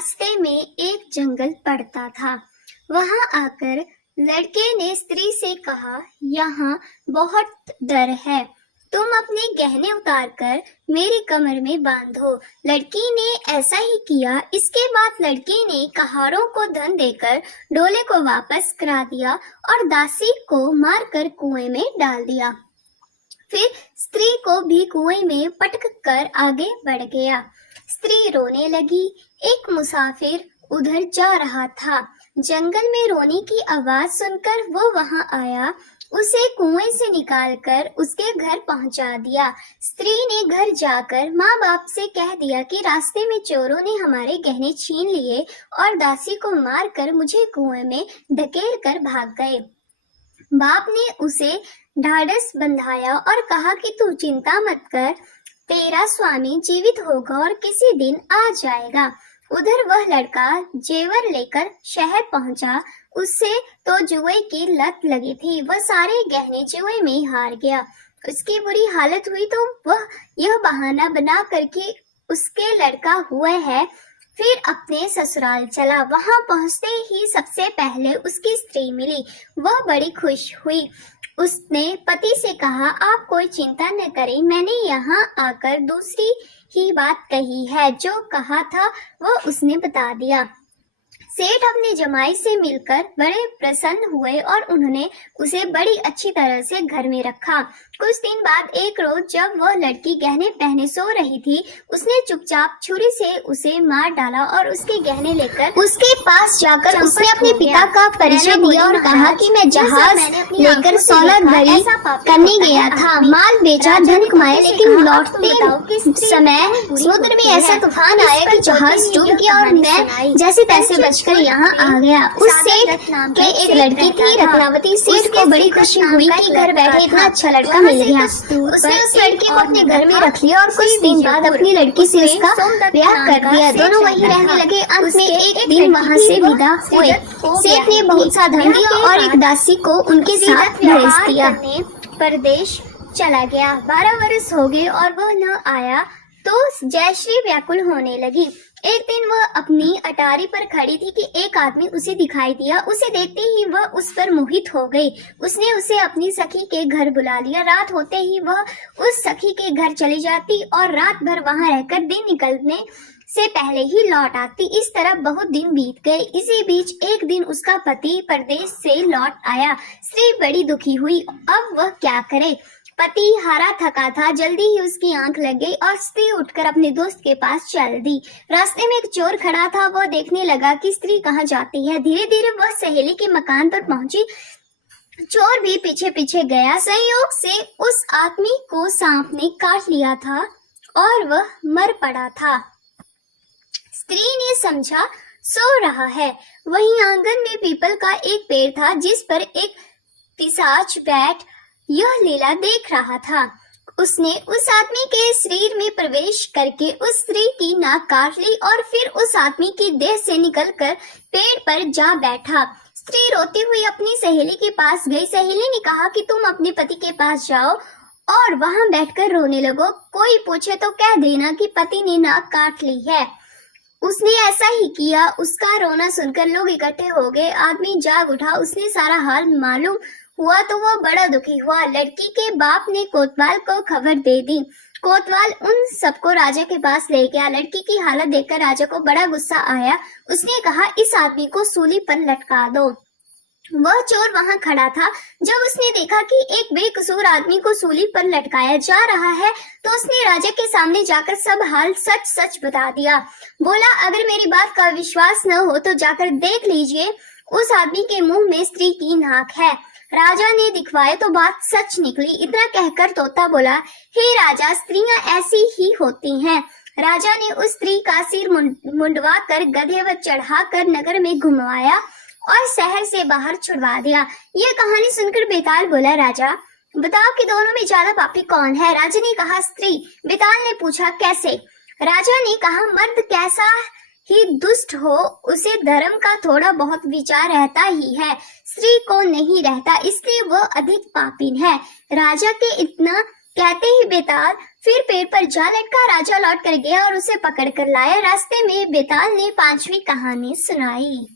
रास्ते में एक जंगल पड़ता था। वहां आकर लड़के ने स्त्री से कहा, यहाँ बहुत डर है, तुम अपने गहने उतारकर मेरी कमर में बांधो। लड़की ने ऐसा ही किया। इसके बाद लड़के ने कहारों को धन देकर डोले को वापस करा दिया और दासी को मारकर कुएं में डाल दिया। फिर स्त्री को भी कुएं में पटक कर आगे बढ़ गया। स्त्री रोने लगी। एक मुसाफिर उधर जा रहा था। जंगल में रोने की आवाज सुनकर वो वहां आया। उसे कुएं से निकालकर उसके घर पहुंचा दिया। स्त्री ने घर जाकर माँ बाप से कह दिया कि रास्ते में चोरों ने हमारे गहने छीन लिए और दासी को मारकर मुझे कुएं में धकेल कर भाग गए। बाप ने उसे ढाढ़स बंधाया और कहा कि तू चिंता मत कर, तेरा स्वामी जीवित होगा और किसी दिन आ जाएगा। उधर वह लड़का जेवर लेकर शहर पहुंचा। उससे तो जुए की लत लगी थी। वह सारे गहने जुए में हार गया। उसकी बुरी हालत हुई तो वह यह बहाना बना करके उसके लड़का हुए है फिर अपने ससुराल चला। वहां पहुंचते ही सबसे पहले उसकी स्त्री मिली। वह बड़ी खुश हुई। उसने पति से कहा, आप कोई चिंता न करें, मैंने यहाँ आकर दूसरी ही बात कही है। जो कहा था वह उसने बता दिया। सेठ अपने जमाई से मिलकर बड़े प्रसन्न हुए और उन्होंने उसे बड़ी अच्छी तरह से घर में रखा। कुछ दिन बाद एक रोज जब वह लड़की गहने पहने सो रही थी, उसने चुपचाप छुरी से उसे मार डाला और उसके गहने लेकर उसके पास जाकर उसने अपने पिता का परिचय दिया और कहा कि मैं जहाज लेकर सौदागरी करने गया था, माल बेचा, धन कमाया, लेकिन लौटते समय समुद्र में ऐसा तूफान आया कि जहाज डूब गया और मैं जैसे तैसे बचकर यहाँ आ गया। उस सेठ के एक लड़की थी रत्नावती। सेठ को बड़ी खुशी हुई कि घर बैठे इतना अच्छा लड़का मिल गया। उसने उस लड़की को अपने घर में रख लिया और कुछ दिन बाद अपनी लड़की से उसका ब्याह कर दिया। दोनों वहीं रहने लगे। अंत में एक दिन वहाँ से विदा हुए। सेठ ने बहुत सा धन दिया और एक दासी को उनके साथ भेज दिया। परदेश चला गया। 12 वर्ष हो गए और वह न आया तो जयश्री व्याकुल होने लगी। एक दिन वह अपनी अटारी पर खड़ी थी कि एक आदमी उसे दिखाई दिया। उसे देखते ही वह उस पर मोहित हो गई। उसने उसे अपनी सखी के घर बुला लिया। रात होते ही वह उस सखी के घर चली जाती और रात भर वहां रहकर दिन निकलने से पहले ही लौट आती। इस तरह बहुत दिन बीत गए। इसी बीच एक दिन उसका पति परदेश से लौट आया। स्त्री बड़ी दुखी हुई। अब वह क्या करे? पति हारा थका था। जल्दी ही उसकी आंख लग गई और स्त्री उठकर अपने दोस्त के पास चल दी। रास्ते में एक चोर खड़ा था। वह देखने लगा कि स्त्री कहाँ जाती है। धीरे धीरे वह सहेली के मकान पर पहुंची। चोर भी पीछे पीछे गया। संयोग से उस आदमी को सांप ने काट लिया था और वह मर पड़ा था। स्त्री ने समझा सो रहा है। वहीं आंगन में पीपल का एक पेड़ था जिस पर एक पिशाच बैठ यह लीला देख रहा था। उसने उस आदमी के शरीर में प्रवेश करके उस स्त्री की नाक काट ली और फिर उस आदमी की देह से निकलकर पेड़ पर जा बैठा। स्त्री रोती हुई अपनी सहेली के पास गई। सहेली ने कहा कि तुम अपने पति के पास जाओ और वहां बैठकर रोने लगो। कोई पूछे तो कह देना कि पति ने नाक काट ली है। उसने ऐसा ही किया। उसका रोना सुनकर लोग इकट्ठे हो गए। आदमी जाग उठा। उसने सारा हाल मालूम हुआ तो वह बड़ा दुखी हुआ। लड़की के बाप ने कोतवाल को खबर दे दी। कोतवाल उन सबको राजा के पास ले गया। लड़की की हालत देखकर राजा को बड़ा गुस्सा आया। उसने कहा, इस आदमी को सूली पर लटका दो। वह चोर वहां खड़ा था। जब उसने देखा कि एक बेकसूर आदमी को सूली पर लटकाया जा रहा है तो उसने राजा के सामने जाकर सब हाल सच सच बता दिया। बोला, अगर मेरी बात का विश्वास न हो तो जाकर देख लीजिए, उस आदमी के मुंह में स्त्री की नाक है। राजा ने दिखवाए तो बात सच निकली। इतना कहकर तोता बोला, हे राजा, स्त्रियां ऐसी ही होती हैं। राजा ने उस स्त्री का सिर मुंडवा कर गधे पर चढ़ा कर नगर में घुमवाया और शहर से बाहर छुड़वा दिया। यह कहानी सुनकर बेताल बोला, राजा बताओ कि दोनों में ज्यादा पापी कौन है? राजा ने कहा, स्त्री। बेताल ने पूछा, कैसे? राजा ने कहा, मर्द कैसा ही दुष्ट हो उसे धर्म का थोड़ा बहुत विचार रहता ही है, स्त्री को नहीं रहता, इसलिए वह अधिक पापी है। राजा के इतना कहते ही बेताल फिर पेड़ पर जा लटका राजा लौट कर गया और उसे पकड़ कर लाया। रास्ते में बेताल ने 5वीं कहानी सुनाई।